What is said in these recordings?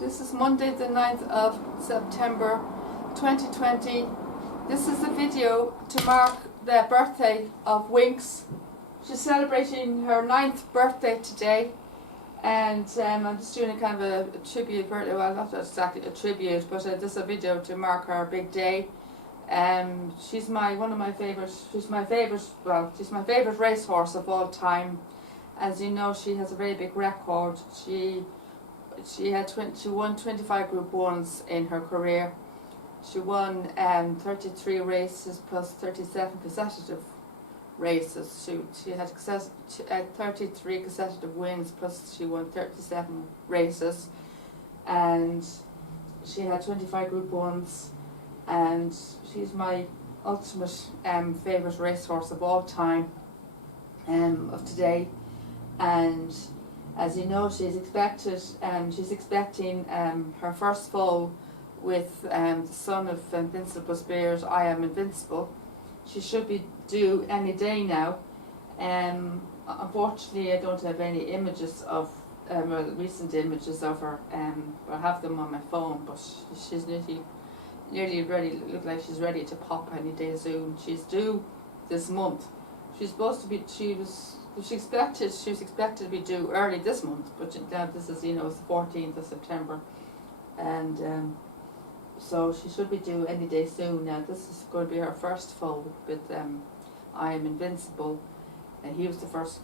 This is Monday the 9th of September 2020. This is a video to mark the birthday of WINX. She's celebrating her 9th birthday today, and I'm just doing a kind of a tribute birthday, well not exactly a tribute, but just a video to mark her big day. She's my favorite racehorse of all time. As you know, she has a very big record. She won 25 Group 1s in her career. She won 33 races plus 37 consecutive races. She had 33 consecutive wins plus she won 37 races, and she had 25 Group 1s, and she's my ultimate favourite racehorse of all time of today. And as you know, she's expecting her first foal with the son of Invincible Spears, I Am Invincible. She should be due any day now. Unfortunately, I don't have any images of recent images of her. I have them on my phone, but she's nearly ready. Look like she's ready to pop any day soon. She's due this month. She's supposed to be. She was expected to be due early this month, but now this is, it's the 14th of September, and so she should be due any day soon. Now this is going to be her first foal with I Am Invincible, and he was the first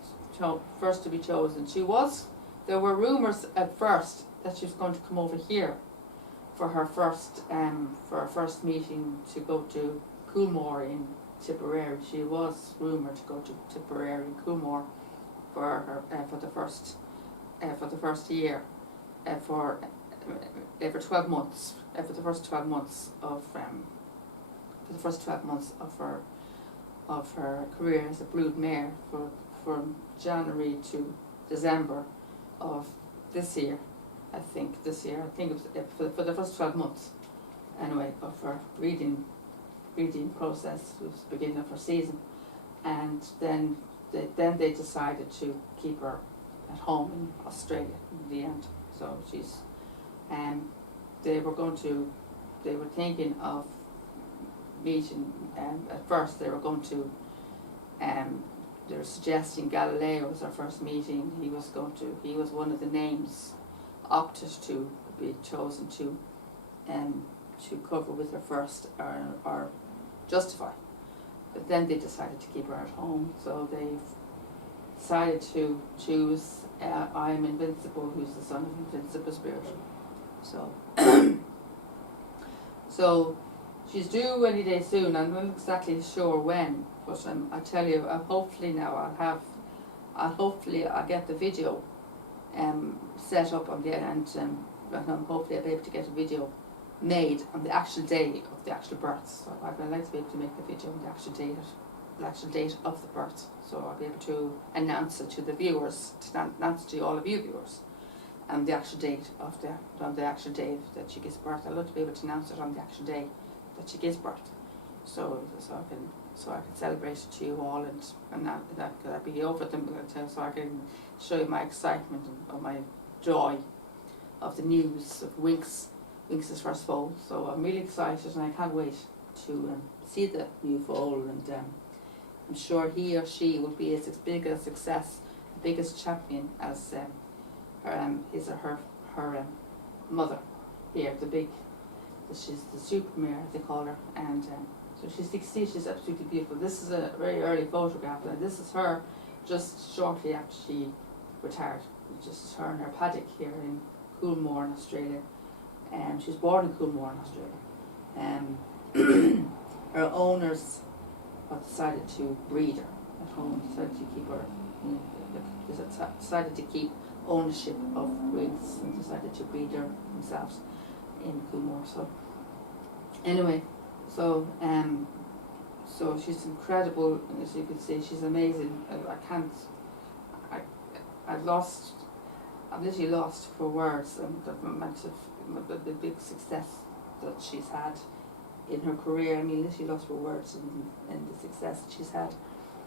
to be chosen. There were rumours at first that she was going to come over here for her first meeting to go to Coolmore in Tipperary. She was rumoured to go to Tipperary and Coolmore for the first year, for 12 months, for the first 12 months of her career as a brood mare, from January to December of this year. I think it was for the first 12 months anyway of her breeding process. It was the beginning of her season, and then they decided to keep her at home in Australia in the end. So she's they were thinking of meeting, at first they were suggesting Galileo was our first meeting. He was one of the names opted to be chosen to cover with her first or Justify. But then they decided to keep her at home, so they've decided to choose I Am Invincible, who's the son of Invincible Spirit. So so she's due any day soon. I'm not exactly sure when, but I tell you, hopefully now I'll get the video set up on the end, and hopefully I'll be able to get a video made on the actual day of the actual birth. So I'd like to be able to make the video on the actual date of the birth, so I'll be able to announce it to the viewers, to announce to all of you viewers, and the actual date on the actual day that she gives birth. I'd love to be able to announce it on the actual day that she gives birth, so I can celebrate it to you all, and that be over them, so I can show you my excitement and my joy of the news of WINX's first foal. So I'm really excited, and I can't wait to see the new foal, and I'm sure he or she will be as big a success, the biggest champion as his or her mother here, she's the super mare, they call her, and so she's absolutely beautiful. This is a very early photograph, and this is her just shortly after she retired. It's just her in her paddock here in Coolmore in Australia. She was born in Coolmore in Australia. Her owners decided to breed her at home, decided to keep ownership of WINX, and decided to breed her themselves in Coolmore. So anyway, so she's incredible, as you can see. She's amazing. I'm literally lost for words, and the amount of the big success that she's had in her career. I mean, literally lost for words in the success that she's had.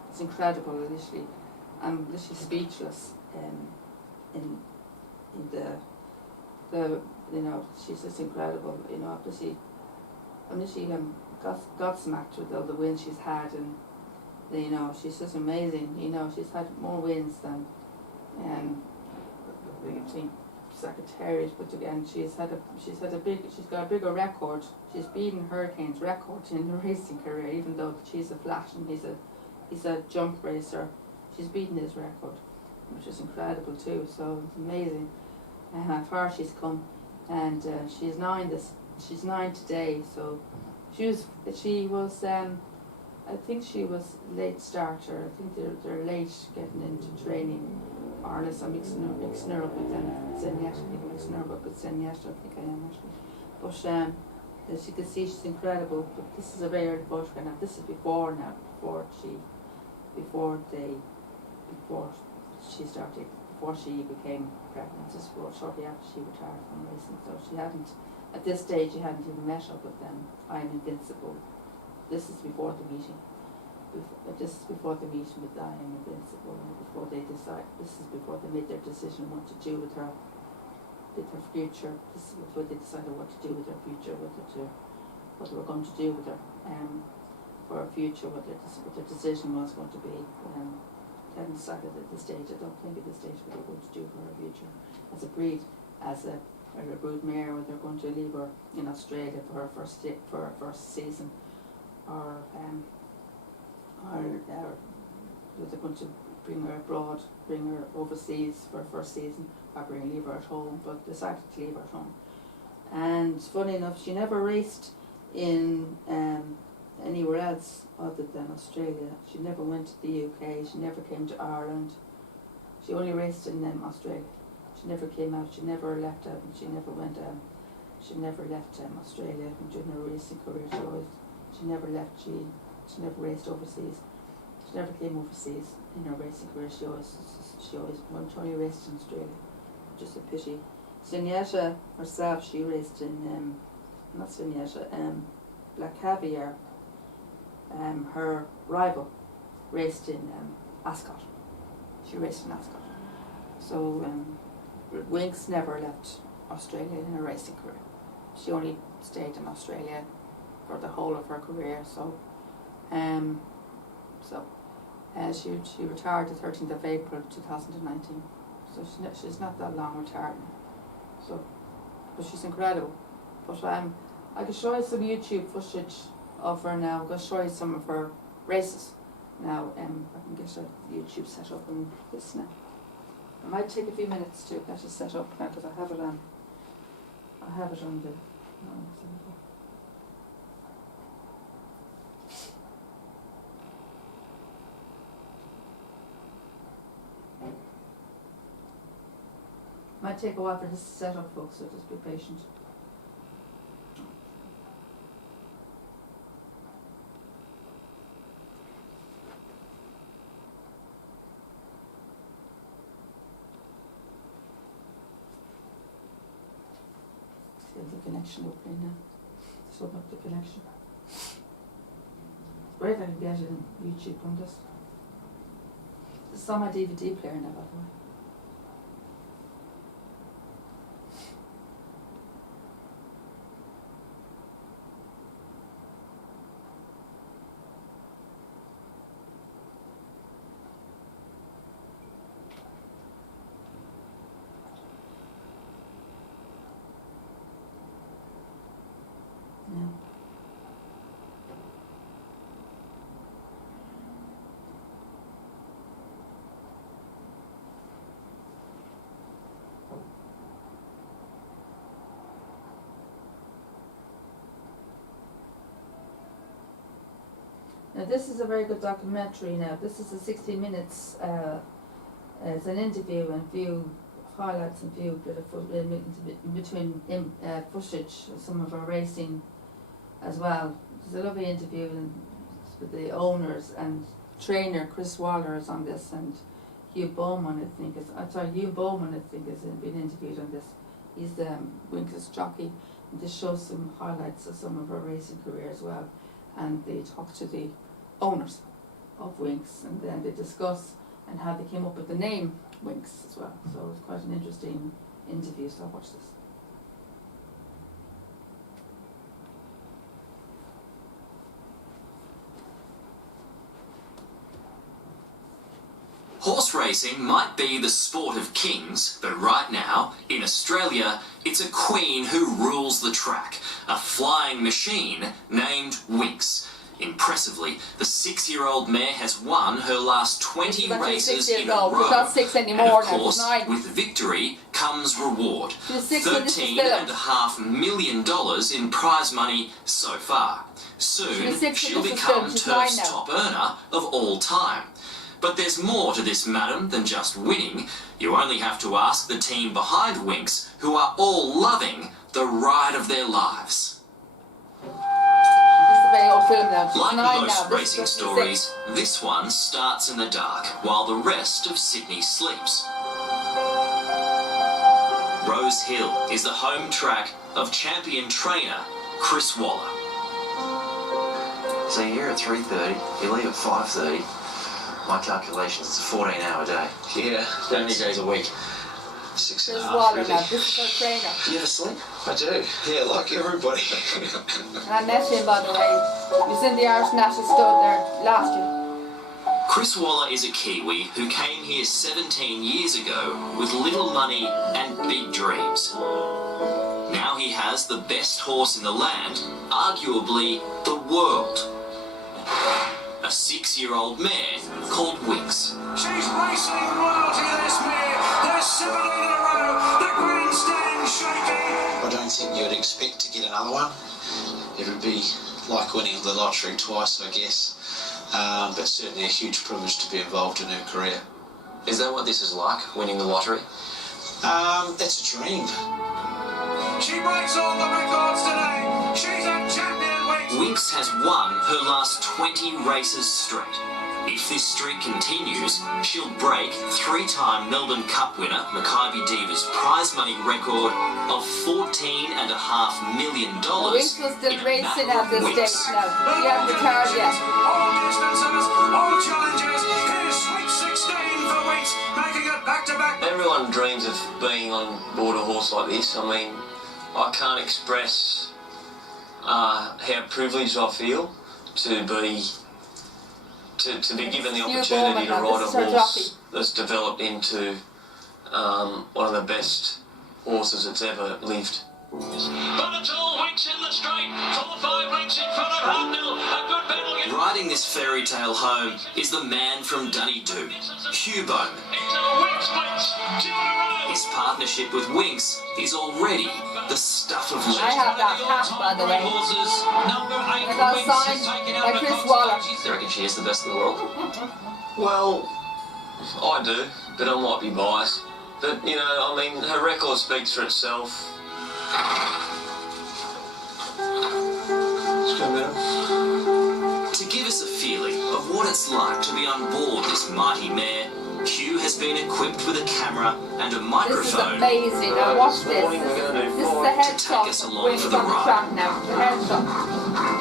It's incredible. I'm literally speechless in she's just incredible. I'm literally gobsmacked with all the wins she's had, and she's just amazing. She's had more wins than the team secretariat, but again, she's got a bigger record. She's beaten Hurricane's record in her racing career, even though she's a flash and he's a jump racer. She's beaten his record, which is incredible too. So it's amazing how far she's come, and she's 9 She's 9 today. So she was I think she was late starter. I think they're late getting into training. Or unless I'm mixing her up with Zenyatta. I think I'm mixing her up with Zenyatta. I think I am actually. But as you can see, she's incredible. But this is a very early photograph now. This is before she became pregnant. This was shortly after she retired from racing. So at this stage, she hadn't even met up with them. I'm Invincible. This is before the meeting. This is before the meeting with I Am Invincible, and this is before they made their decision what to do with her future. This is before they decided what to do with her future, what they were going to do with her for her future, what their decision was going to be. They hadn't decided at this stage. I don't think at this stage what they're going to do for her future as a breed, as a brood mare, or they're going to leave her in Australia for her first season, or they're going to bring her abroad, bring her overseas for her first season, or leave her at home, but decided to leave her at home. And funny enough, she never raced in anywhere else other than Australia. She never went to the UK, she never came to Ireland. She only raced in Australia. She never came out, she never left out, and she never left Australia during her racing career. She never raced overseas. She never came overseas in her racing career. She only raced in Australia. Just a pity. Zenyatta herself, she raced in not Zenyatta, Black Caviar. Her rival raced in Ascot. She raced in Ascot. So WINX never left Australia in her racing career. She only stayed in Australia for the whole of her career. She retired the 13th of April 2019. So she's not that long retired now. So, but she's incredible. But I can show you some YouTube footage of her now. I'm going to show you some of her races now. I can get her YouTube set up on this now. It might take a few minutes to get it set up now because I have it on the. Might take a while for this to set up, folks, so just be patient. The connection opening now. Just open up the connection. It's great I can get it in YouTube from this. This is on my DVD player now, by the way. Now this is a very good documentary now. This is a 60 minutes, it's an interview and few highlights and few bit of in between footage of some of our racing as well. There's a lovely interview with the owners and trainer Chris Waller is on this, and Hugh Bowman I think has been interviewed on this. He's the WINX's jockey, and this shows some highlights of some of our racing career as well. And they talk to the owners of WINX, and then they discuss and how they came up with the name WINX as well. So it's quite an interesting interview, so watch this. Horse racing might be the sport of kings, but right now, in Australia, it's a queen who rules the track, a flying machine named WINX. Impressively, the 6-year-old mare has won her last 20 races in a row. She's not 6 anymore, and of course, now she's 9. with victory comes reward. $13.5 million in prize money so far. Soon, she'll become Turf's top earner of all time. But there's more to this, madam, than just winning. You only have to ask the team behind WINX, who are all loving the ride of their lives. Like most racing stories, this one starts in the dark, while the rest of Sydney sleeps. Rose Hill is the home track of champion trainer Chris Waller. So you're here at 3:30, you leave at 5:30. My calculations, it's a 14-hour day. Yeah, how many days a week? 6.5, really. This is our trainer. Do you ever sleep? I do. Yeah, like everybody. And I met him, by the way. He was in the Irish National Stud there last year. Chris Waller is a Kiwi who came here 17 years ago with little money and big dreams. Now he has the best horse in the land, arguably the world. A 6-year-old mare called WINX. She's racing royalty, this mare. There's 7 in a row. The grandstand shaking. I don't think you'd expect to get another one. It would be like winning the lottery twice, I guess. But certainly a huge privilege to be involved in her career. Is that what this is like, winning the lottery? It's a dream. She breaks all the records today. She's a champion. WINX has won her last 20 races straight. If this streak continues, she'll break 3-time Melbourne Cup winner Makybe Diva's prize money record of $14.5 million. WINX was still racing at this stage now. She hasn't retired yet. All distances, all challenges. Here's Sweet 16 for WINX, making it back-to-back. Everyone dreams of being on board a horse like this. I mean, I can't express how privileged I feel to be given the opportunity to ride a horse that's developed into one of the best horses that's ever lived. But it's all WINX in the straight, 4-5 lengths in front of Hartnell, a good battle. Riding this fairy tale home is the man from Dunedoo, Hugh Bowman. Into a WINX blitz, 2 in a row. His partnership with WINX is already the stuff of I legend. have that hat, by the way. Horses, number 8 I got WINX signed is taken by out of Chris Waller. Do you reckon she is the best in the world? Well, I do, but I might be biased. But, you know, I mean, her record speaks for itself. To give us a feeling of what it's like to be on board this mighty mare, Hugh has been equipped with a camera and a This is microphone amazing. Now watch this. This is the head to shot take us of along WINX for the on the ride. track now. The head shot.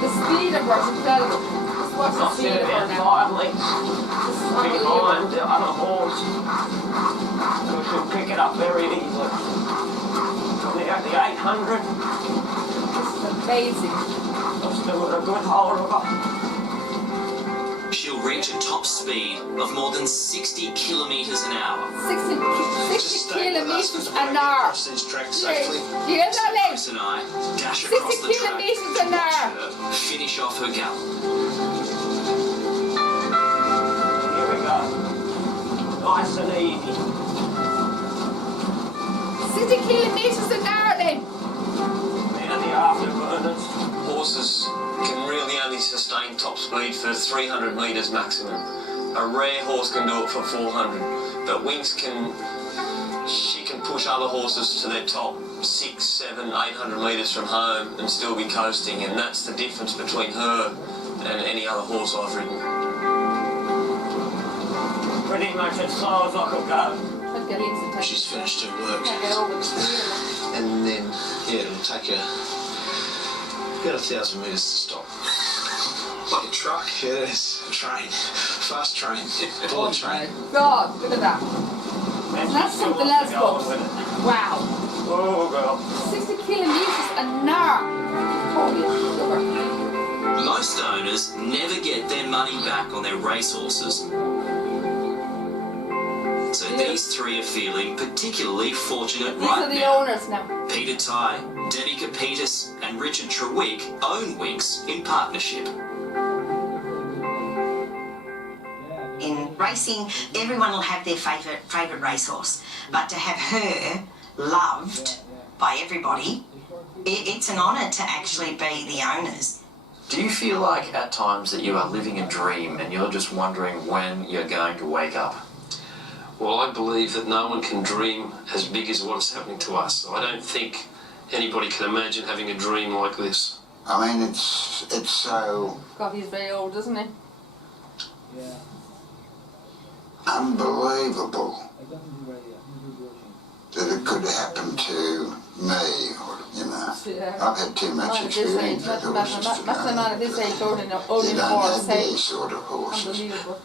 The speed of her is incredible. Just watch the speed of her now. This is unbelievable. Behind the other horse. So she'll pick it up very easily. Probably at the 800. This is amazing. I've still got a good hold of her. She'll reach a top speed of more than 60 kilometres an hour. 60 kilometres an hour. These tracks Do you safely. hear that, Lee? Chris and I dash 60 across the track kilometres to an watch hour. her finish off her gallop. Here we go. Nice and easy. 60 kilometres an hour, Lee. And the afterburners. Horses can really only sustain top speed for 300 metres maximum. A rare horse can do it for 400, but WINX can push other horses to their top 6, 7, 800 metres from home and still be coasting, and that's the difference between her and any other horse I've ridden. Pretty much as slow as I could go. She's finished her work. Can't get over the speed of it. And then, yeah, it'll take her about 1,000 metres to stop. Like a truck? Yeah, it is. A train. Fast train. Bullet train. God, look at that. That's something else, folks. Wow. Oh, girl. 60 kilometres an hour. Holy sugar. Most owners never get their money back on their racehorses. So these three are feeling particularly fortunate These right are the now. owners now. Peter Ty, Debbie Kapitas and Richard Trewick own WINX in partnership. In racing, everyone will have their favourite racehorse, but to have her loved by everybody, it's an honour to actually be the owners. Do you feel like at times that you are living a dream and you're just wondering when you're going to wake up? Well, I believe that no one can dream as big as what is happening to us. I don't think anybody can imagine having a dream like this. I mean, it's so God, he's very old, isn't he? unbelievable that it could happen to me, or, you know. Yeah. I've had too much experience with horses to That's a man at this age owning they a don't horse. have these sort of horses. Unbelievable.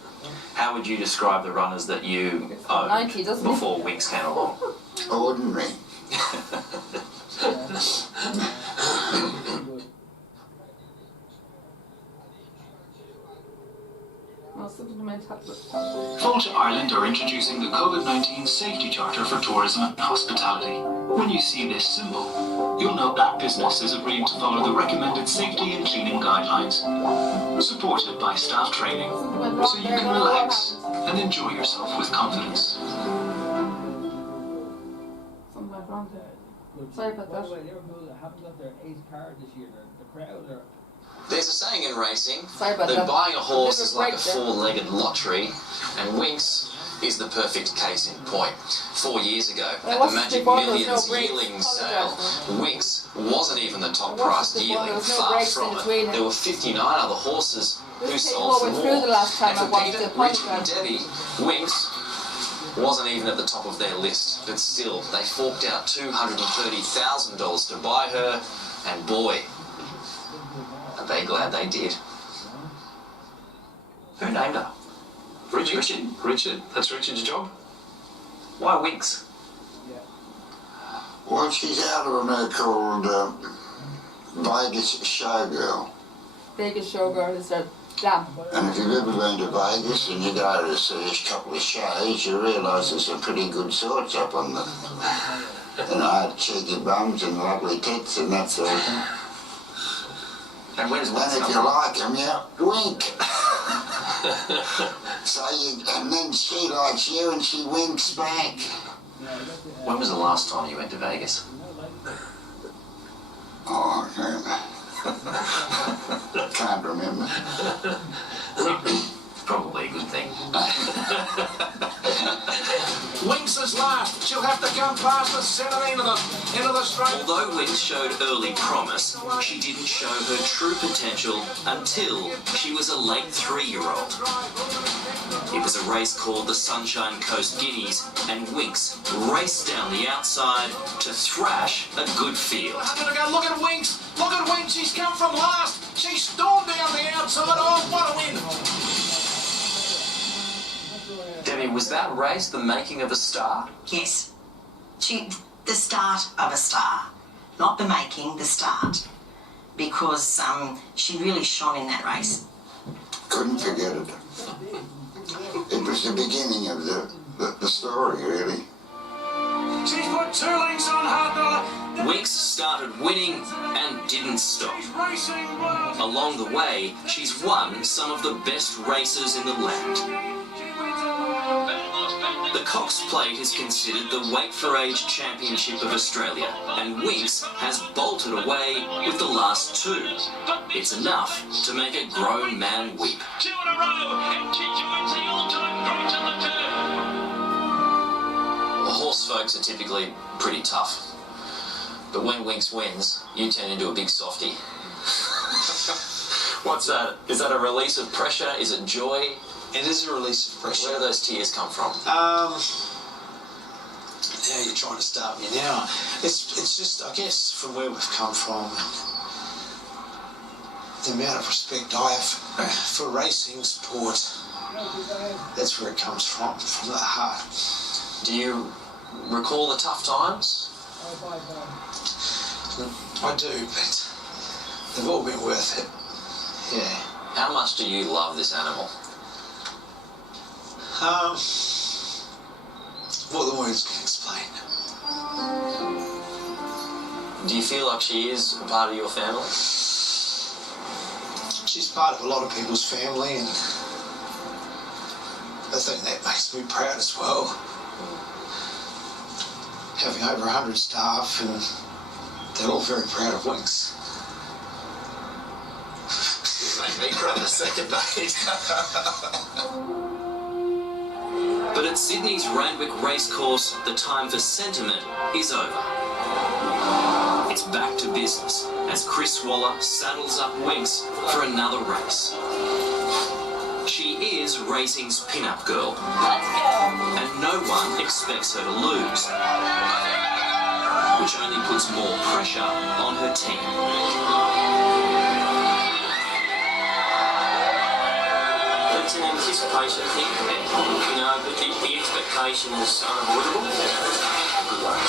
How would you describe the runners that you owned 90, doesn't he? before WINX came along? Ordinary. Well, something meant to Fáilte Ireland are introducing the COVID-19 Safety Charter for Tourism and Hospitality. When you see this symbol, you'll know that business is agreeing to follow the recommended safety and cleaning guidelines, supported by staff training, so you can relax and enjoy yourself with confidence. Something went wrong there. Sorry about that. There's a saying in racing Sorry about that that. buying a horse Bit of is a like a break there. four-legged lottery, and WINX is the perfect case in point. 4 years ago, Well, at what's the the Magic before there was Millions no brakes? yearling Apologise, sale, man. WINX wasn't even the top Well, what's priced the before there yearling, was no far brakes in from its it. wheeling? There were 59 other horses who This came sold for over through more. the last time And I for wanted Peter, to Richard and apologise. Debbie, WINX wasn't even at the top of their list, but still, they forked out $230,000 to buy her, and boy, are they glad they did. Who named her? Richard. Richard. That's Richard's job. Why WINX? Well, she's out of a mare called Vegas Showgirl. Vegas showgirl is a damn. And if you've ever been to Vegas and you go to see a couple of shows, you realise there's some pretty good sorts up on them. You know, cheeky bums and lovely tits and that sort of thing. And where's And WINX if come you from? like them, you wink. And then she likes you and she winks back. When was the last time you went to Vegas? Oh, I can't remember. Probably a good thing. WINX has laughed. She'll have to come past the 17 of them into the straight. Although WINX showed early promise, she didn't show her true potential until she was a late 3-year-old. It was a race called the Sunshine Coast Guineas, and WINX raced down the outside to thrash a good field. Look at WINX. Look at WINX. She's come from last. She stormed down the outside. Oh, what a win. Debbie, was that race the making of a star? Yes. The start of a star. Not the making, the start. Because she really shone in that race. Couldn't forget it. It was the beginning of the story, really. She's put 2 lengths on hard. WINX started winning and didn't stop. She's racing well. Along the way, she's won some of the best races in the land. The Cox Plate is considered the Weight for Age Championship of Australia, and WINX has bolted away with the last 2. It's enough to make a grown man weep. 2 in a row, and she joins the all-time great on the turn. Horse folks are typically pretty tough, but when WINX wins, you turn into a big softie. What's that? Is that a release of pressure? Is it joy? It is a release of pressure. Where do those tears come from? Now you're trying to start me now. It's just, I guess, from where we've come from, the amount of respect I have for racing sport. That's where it comes from the heart. Do you recall the tough times? I do, but they've all been worth it. Yeah. How much do you love this animal? what the words can explain. Do you feel like she is a part of your family? She's part of a lot of people's family, and I think that makes me proud as well. Having over 100 staff, and they're all very proud of WINX. Make me cry the second night. But at Sydney's Randwick Racecourse, the time for sentiment is over. It's back to business as Chris Waller saddles up WINX for another race. She is racing's pin-up girl. Let's go. And no one expects her to lose, which only puts more pressure on her team. It's an anticipation thing, you know, but the expectation is unavoidable. Good luck.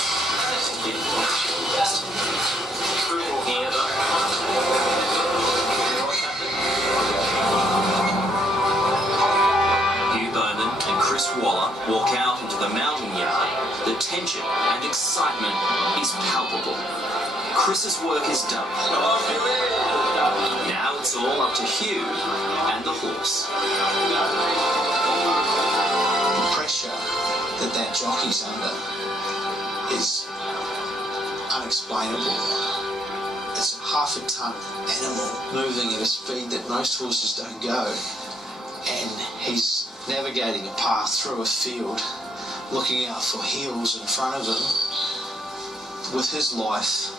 Good walking out Hugh Bowman and Chris Waller walk out into the mounting yard. The tension and excitement is palpable. Chris's work is done. Now it's all up to Hugh and the horse. The pressure that jockey's under is unexplainable. It's a half a ton animal moving at a speed that most horses don't go, and he's navigating a path through a field, looking out for heels in front of him with his life